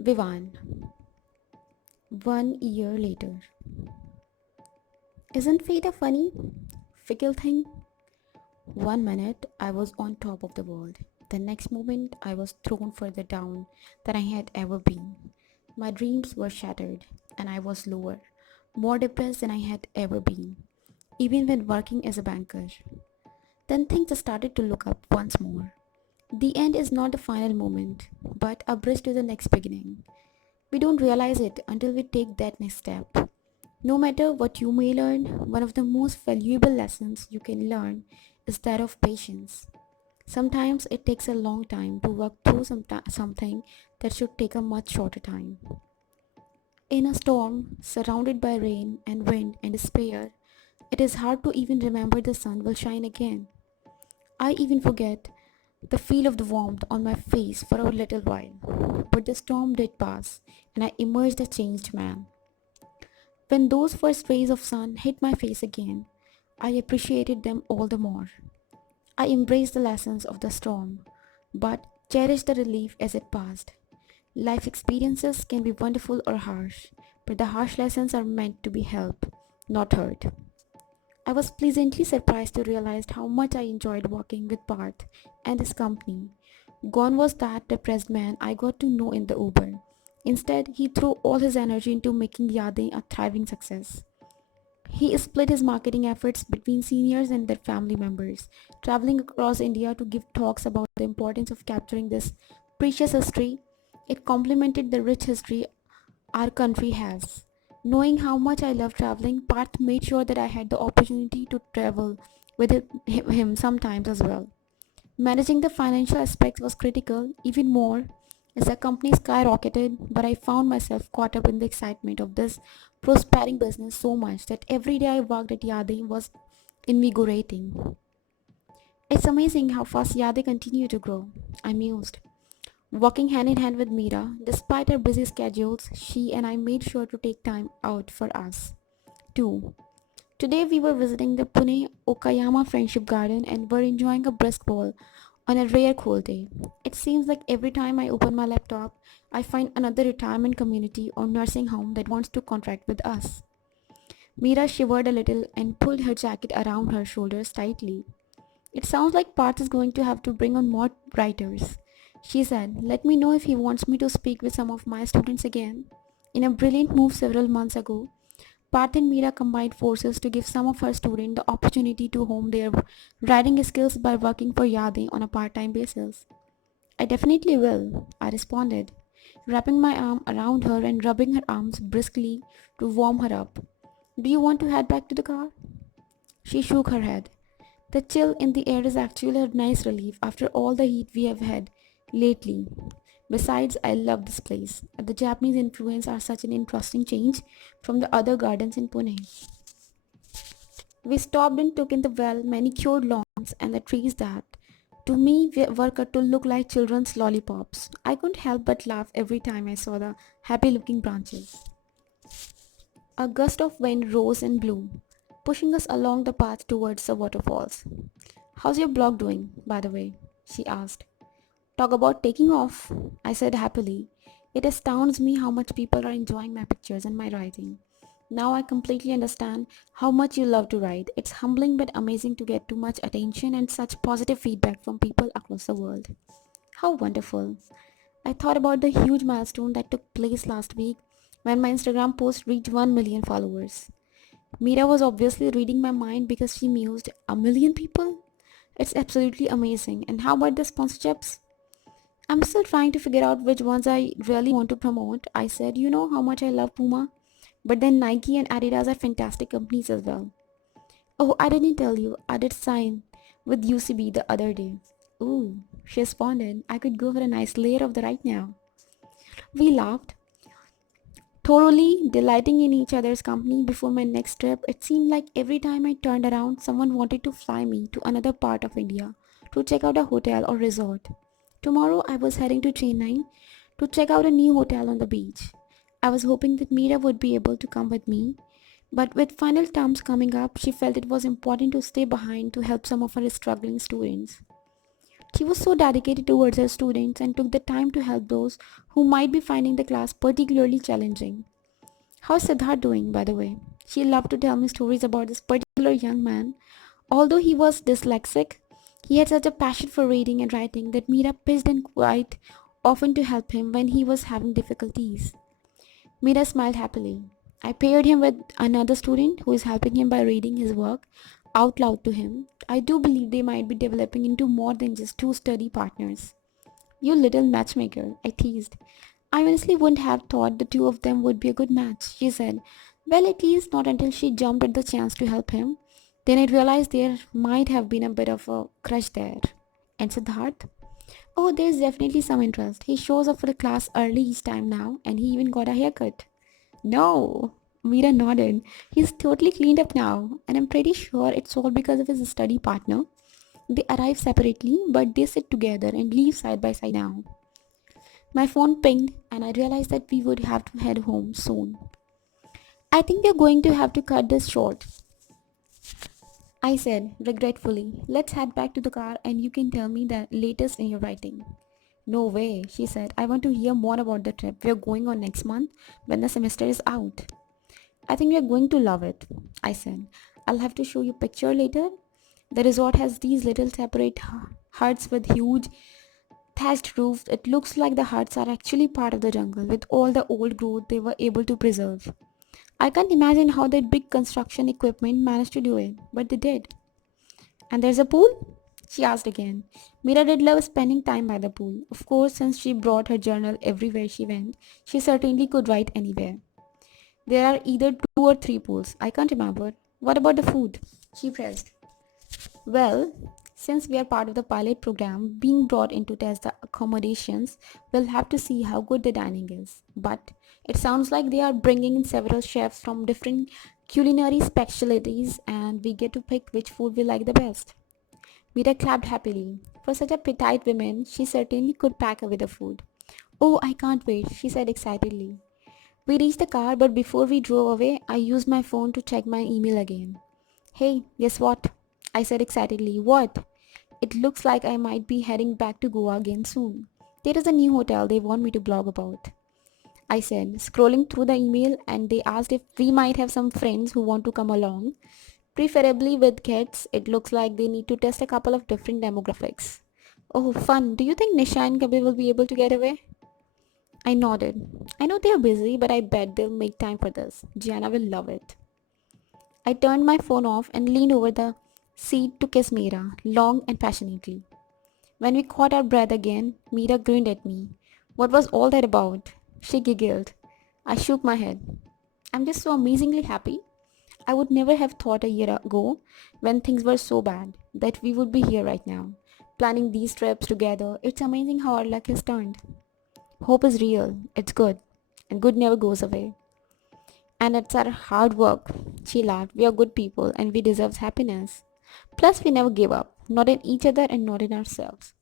VIVAAN. 1 year later. Isn't fate a funny, fickle thing? One minute I was on top of the world. The next moment I was thrown further down than I had ever been. My dreams were shattered and I was lower, more depressed than I had ever been, even when working as a banker. Then things started to look up once more. The end is not the final moment, but a bridge to the next beginning. We don't realize it until we take that next step. No matter what you may learn, one of the most valuable lessons you can learn is that of patience. Sometimes it takes a long time to work through something that should take a much shorter time. In a storm, surrounded by rain and wind and despair, it is hard to even remember the sun will shine again. I even forget the feel of the warmth on my face for a little while. But the storm did pass, and I emerged a changed man. When those first rays of sun hit my face again, I appreciated them all the more. I embraced the lessons of the storm, but cherished the relief as it passed. Life experiences can be wonderful or harsh, but the harsh lessons are meant to be help, not hurt. I was pleasantly surprised to realize how much I enjoyed working with Parth and his company. Gone was that depressed man I got to know in the Uber. Instead, he threw all his energy into making Yade a thriving success. He split his marketing efforts between seniors and their family members, traveling across India to give talks about the importance of capturing this precious history. It complemented the rich history our country has. Knowing how much I love traveling, Parth made sure that I had the opportunity to travel with him sometimes as well. Managing the financial aspects was critical, even more as the company skyrocketed, but I found myself caught up in the excitement of this prospering business so much that every day I worked at Yade was invigorating. It's amazing how fast Yade continued to grow, I mused. Walking hand in hand with Meera, despite our busy schedules, she and I made sure to take time out for us, too. Today we were visiting the Pune Okayama Friendship Garden and were enjoying a brisk bowl on a rare cold day. It seems like every time I open my laptop, I find another retirement community or nursing home that wants to contract with us. Meera shivered a little and pulled her jacket around her shoulders tightly. It sounds like Parth is going to have to bring on more writers. She said, let me know if he wants me to speak with some of my students again. In a brilliant move several months ago, Parth and Meera combined forces to give some of her students the opportunity to hone their writing skills by working for Yade on a part-time basis. I definitely will, I responded, wrapping my arm around her and rubbing her arms briskly to warm her up. Do you want to head back to the car? She shook her head. The chill in the air is actually a nice relief after all the heat we have had lately. Besides, I love this place. The Japanese influence are such an interesting change from the other gardens in Pune. We stopped and took in the well manicured lawns and the trees that, to me, were cut to look like children's lollipops. I couldn't help but laugh every time I saw the happy looking branches. A gust of wind rose and blew, pushing us along the path towards the waterfalls. How's your blog doing, by the way? She asked. Talk about taking off, I said happily. It astounds me how much people are enjoying my pictures and my writing. Now I completely understand how much you love to write. It's humbling but amazing to get too much attention and such positive feedback from people across the world. How wonderful. I thought about the huge milestone that took place last week when my Instagram post reached 1 million followers. Mira was obviously reading my mind because she mused, a million people? It's absolutely amazing. And how about the sponsorships? I'm still trying to figure out which ones I really want to promote. I said, you know how much I love Puma? But then Nike and Adidas are fantastic companies as well. Oh, I didn't tell you. I did sign with UCB the other day. Ooh, she responded. I could go for a nice layer of the right now. We laughed, thoroughly delighting in each other's company before my next trip. It seemed like every time I turned around, someone wanted to fly me to another part of India to check out a hotel or resort. Tomorrow I was heading to Chennai to check out a new hotel on the beach. I was hoping that Meera would be able to come with me, but with final terms coming up, she felt it was important to stay behind to help some of her struggling students. She was so dedicated towards her students and took the time to help those who might be finding the class particularly challenging. How's Siddharth doing, by the way? She loved to tell me stories about this particular young man. Although he was dyslexic, he had such a passion for reading and writing that Meera pitched in quite often to help him when he was having difficulties. Meera smiled happily. I paired him with another student who is helping him by reading his work out loud to him. I do believe they might be developing into more than just two study partners. You little matchmaker, I teased. I honestly wouldn't have thought the two of them would be a good match, she said. Well, at least not until she jumped at the chance to help him. Then I realized there might have been a bit of a crush there. And Siddharth? Oh, there's definitely some interest. He shows up for the class early each time now, and he even got a haircut. No, Meera nodded. He's totally cleaned up now, and I'm pretty sure it's all because of his study partner. They arrive separately, but they sit together and leave side by side now. My phone pinged, and I realized that we would have to head home soon. I think we're going to have to cut this short, I said regretfully. Let's head back to the car and you can tell me the latest in your writing. No way, she said. I want to hear more about the trip we're going on next month when the semester is out. I think you're going to love it, I said. I'll have to show you a picture later. The resort has these little separate huts with huge thatched roofs. It looks like the huts are actually part of the jungle with all the old growth they were able to preserve. I can't imagine how that big construction equipment managed to do it, but they did. And there's a pool? She asked again. Mira did love spending time by the pool. Of course, since she brought her journal everywhere she went, she certainly could write anywhere. There are either two or three pools. I can't remember. What about the food? She pressed. Well, since we are part of the pilot program being brought in to test the accommodations, we'll have to see how good the dining is. But it sounds like they are bringing in several chefs from different culinary specialties and we get to pick which food we like the best. Mira clapped happily. For such a petite woman, she certainly could pack away the food. Oh, I can't wait, she said excitedly. We reached the car, but before we drove away, I used my phone to check my email again. Hey, guess what? I said excitedly. What? It looks like I might be heading back to Goa again soon. There is a new hotel they want me to blog about. I said, scrolling through the email, and they asked if we might have some friends who want to come along. Preferably with kids, it looks like they need to test a couple of different demographics. Oh, fun. Do you think Nisha and Kabir will be able to get away? I nodded. I know they are busy, but I bet they'll make time for this. Gianna will love it. I turned my phone off and leaned over the seat to kiss Meera, long and passionately. When we caught our breath again, Meera grinned at me. What was all that about? She giggled. I shook my head. I'm just so amazingly happy. I would never have thought a year ago, when things were so bad, that we would be here right now, planning these trips together. It's amazing how our luck has turned. Hope is real. It's good. And good never goes away. And it's our hard work. She laughed. We are good people and we deserve happiness. Plus, we never give up. Not in each other and not in ourselves.